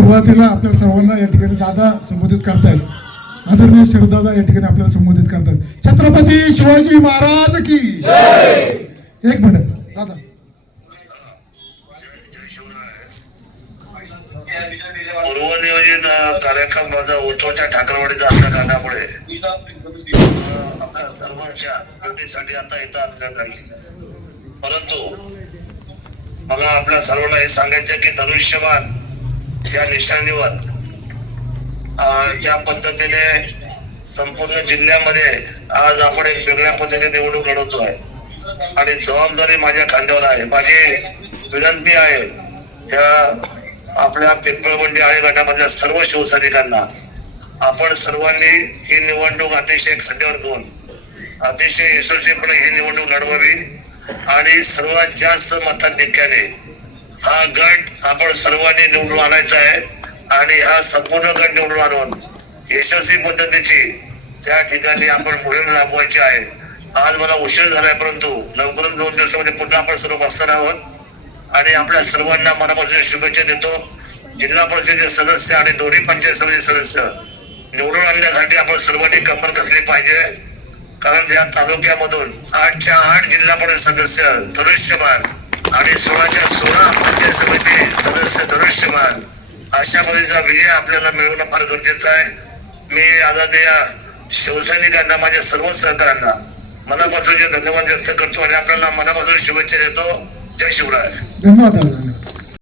सुरुवातीला आपल्या सर्वांना या ठिकाणी दादा संबोधित करतायत. आदरणीय शरदादा या ठिकाणी आपल्याला संबोधित करतात. छत्रपती शिवाजी महाराज की जय. एक मिनिट दादा. पूर्वनियोजित कार्यक्रम माझा उद्धवच्या ठाकरवाडीचा असल्या कारणामुळे आपल्या सर्वांच्या भेटीसाठी आता इथं आणण्यात आली. परंतु मला आपल्या सर्वांना हे सांगायचं की धनुष्यबाण या निशाणीवर ज्या पद्धतीने संपूर्ण जिल्ह्यामध्ये आज आपण एक वेगळ्या पद्धतीने निवडणूक लढवतोय आणि जबाबदारी माझ्या खांद्यावर आहे. माझी विनंती आहे त्या आपल्या पिंपळवंडी आळे गटामधल्या सर्व शिवसैनिकांना, आपण सर्वांनी ही निवडणूक अतिशय खांद्यावर घेऊन अतिशय यशस्वीपणे ही निवडणूक लढवावी आणि सर्वात जास्त मताधिक्याने हा गट आपण सर्वांनी निवडून आणायचा आहे आणि हा संपूर्ण गट निवडून आणून यशस्वी पद्धतीची त्या ठिकाणी आपण मोहीम राबवायची आहे. आज मला उशीर झालाय, परंतु लवकरच 2 दिवसामध्ये पुन्हा आपण सर्व बसणार आहोत आणि आपल्या सर्वांना मनापासून शुभेच्छा देतो. जिल्हा परिषदेचे सदस्य आणि दोन्ही पंचायत समिती सदस्य निवडून आणण्यासाठी आपण सर्वांनी कंबर कसली पाहिजे, कारण या तालुक्यामधून 8च्या 8 जिल्हा परिषद सदस्य धनुष्यबाण आणि 16च्या 16 पंचायत समिती सदस्य धनुष्यबाण अशा पद्धतीचा विजय आपल्याला मिळवणं फार गरजेचं आहे. मी आदरणीय शिवसैनिकांना, माझ्या सर्व सहकाऱ्यांना मनापासून धन्यवाद व्यक्त करतो आणि आपल्याला मनापासून शुभेच्छा देतो. जय शिवराय. धन्यवाद.